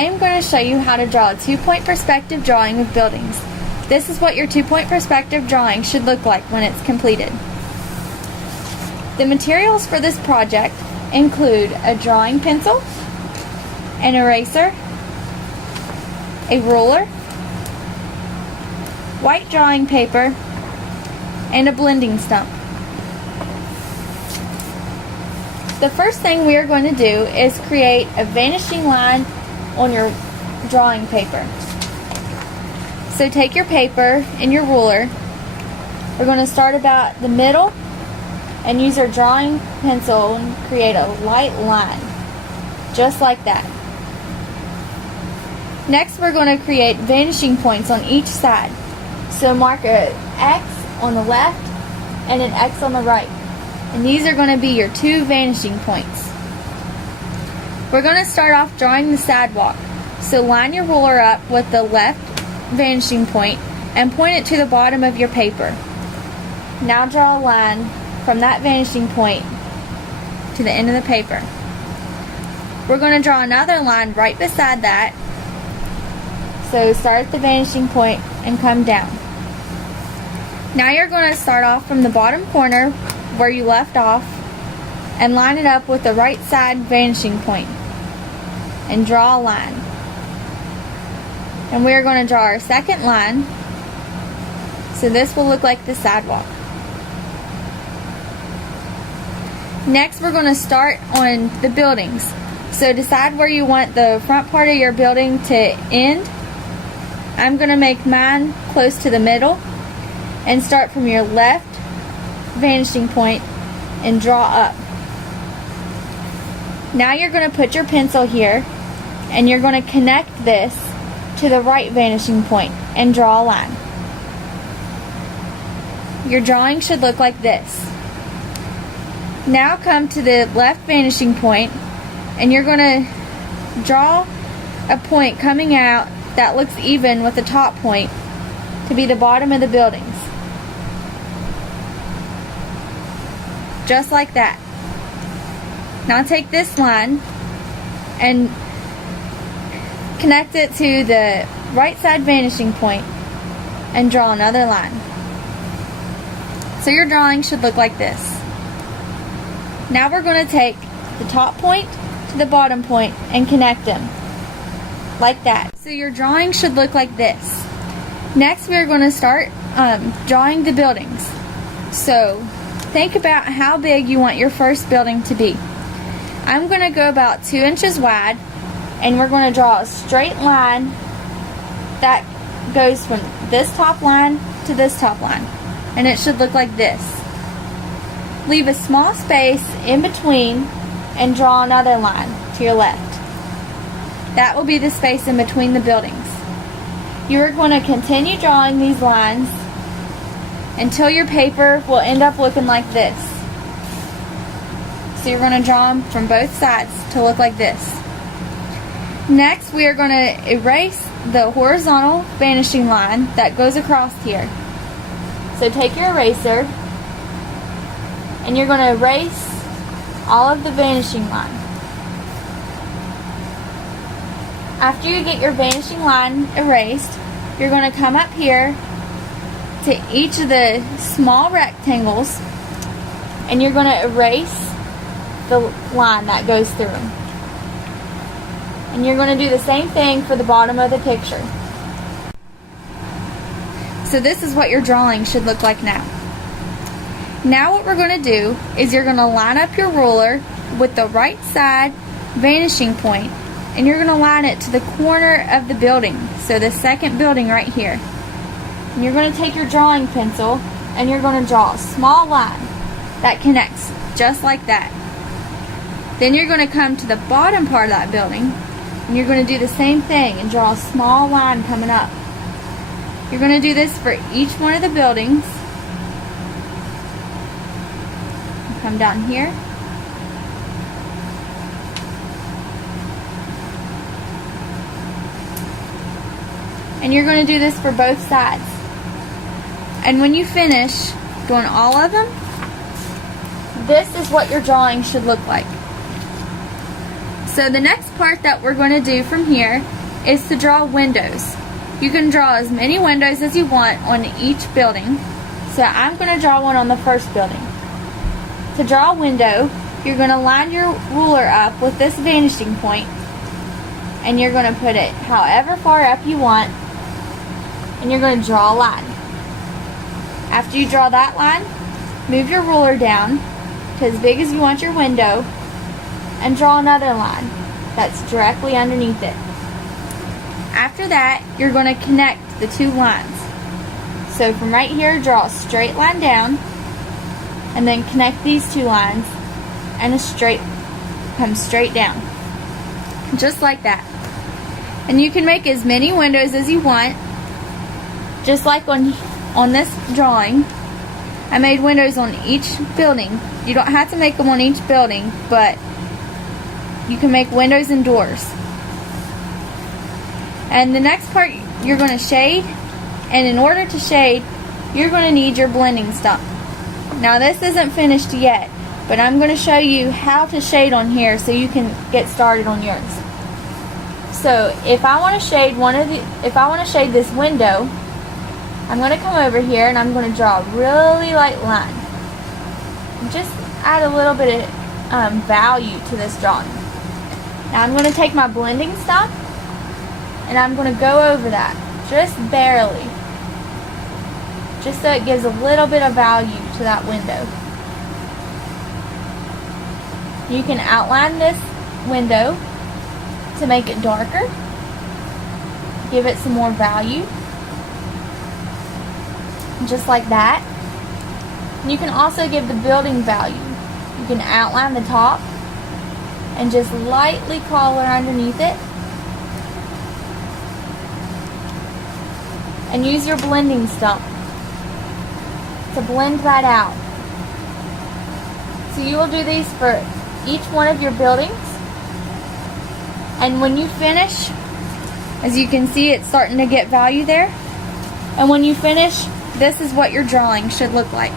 I am going to show you how to draw a two-point perspective drawing of buildings. This is what your two-point perspective drawing should look like when it's completed. The materials for this project include a drawing pencil, an eraser, a ruler, white drawing paper, and a blending stump. The first thing we are going to do is create a vanishing line on your drawing paper. So take your paper and your ruler. We're going to start about the middle and use our drawing pencil and create a light line, just like that. Next, we're going to create vanishing points on each side. So mark an X on the left and an X on the right. And these are going to be your two vanishing points. We're going to start off drawing the sidewalk. So line your ruler up with the left vanishing point and point it to the bottom of your paper. Now draw a line from that vanishing point to the end of the paper. We're going to draw another line right beside that. So start at the vanishing point and come down. Now you're going to start off from the bottom corner where you left off and line it up with the right side vanishing point and draw a line. And we are going to draw our second line, so this will look like the sidewalk. Next, we're going to start on the buildings. So decide where you want the front part of your building to end. I'm going to make mine close to the middle and start from your left vanishing point and draw up. Now you're going to put your pencil here and you're going to connect this to the right vanishing point and draw a line. Your drawing should look like this. Now come to the left vanishing point and you're going to draw a point coming out that looks even with the top point to be the bottom of the buildings. Just like that. Now take this line and connect it to the right side vanishing point and draw another line. So your drawing should look like this. Now we're going to take the top point to the bottom point and connect them like that. So your drawing should look like this. Next we are going to start drawing the buildings. So think about how big you want your first building to be. I'm going to go about 2 inches wide and we're going to draw a straight line that goes from this top line to this top line, and it should look like this. Leave a small space in between and draw another line to your left. That will be the space in between the buildings. You are going to continue drawing these lines until your paper will end up looking like this. So you're going to draw them from both sides to look like this. Next, we are going to erase the horizontal vanishing line that goes across here. So take your eraser and you're going to erase all of the vanishing line. After you get your vanishing line erased, you're going to come up here to each of the small rectangles and you're going to erase the line that goes through them. And you're going to do the same thing for the bottom of the picture. So this is what your drawing should look like now. Now what we're going to do is you're going to line up your ruler with the right side vanishing point and you're going to line it to the corner of the building. So the second building right here. And you're going to take your drawing pencil and you're going to draw a small line that connects just like that. Then you're going to come to the bottom part of that building and you're going to do the same thing and draw a small line coming up. You're going to do this for each one of the buildings. Come down here. And you're going to do this for both sides. And when you finish doing all of them, this is what your drawing should look like. So So the next part that we're going to do from here is to draw windows. You can draw as many windows as you want on each building. So I'm going to draw one on the first building. To draw a window, you're going to line your ruler up with this vanishing point, and you're going to put it however far up you want, and you're going to draw a line. After you draw that line, move your ruler down to as big as you want your window, and draw another line that's directly underneath it. After that, you're going to connect the two lines. So from right here, draw a straight line down, and then connect these two lines, and come straight down. Just like that. And you can make as many windows as you want. Just like on this drawing, I made windows on each building. You don't have to make them on each building, but you can make windows and doors. And the next part, you're going to shade, and in order to shade, you're going to need your blending stump. Now this isn't finished yet, but I'm going to show you how to shade on here so you can get started on yours. So if I want to shade this window, I'm going to come over here and I'm going to draw a really light line. Just add a little bit of value to this drawing. Now I'm going to take my blending stump and I'm going to go over that, just barely, just so it gives a little bit of value to that window. You can outline this window to make it darker, give it some more value, just like that. And you can also give the building value. You can outline the top and just lightly color underneath it, and use your blending stump to blend that out. So you will do these for each one of your buildings, and when you finish, as you can see, it's starting to get value there, and when you finish, this is what your drawing should look like.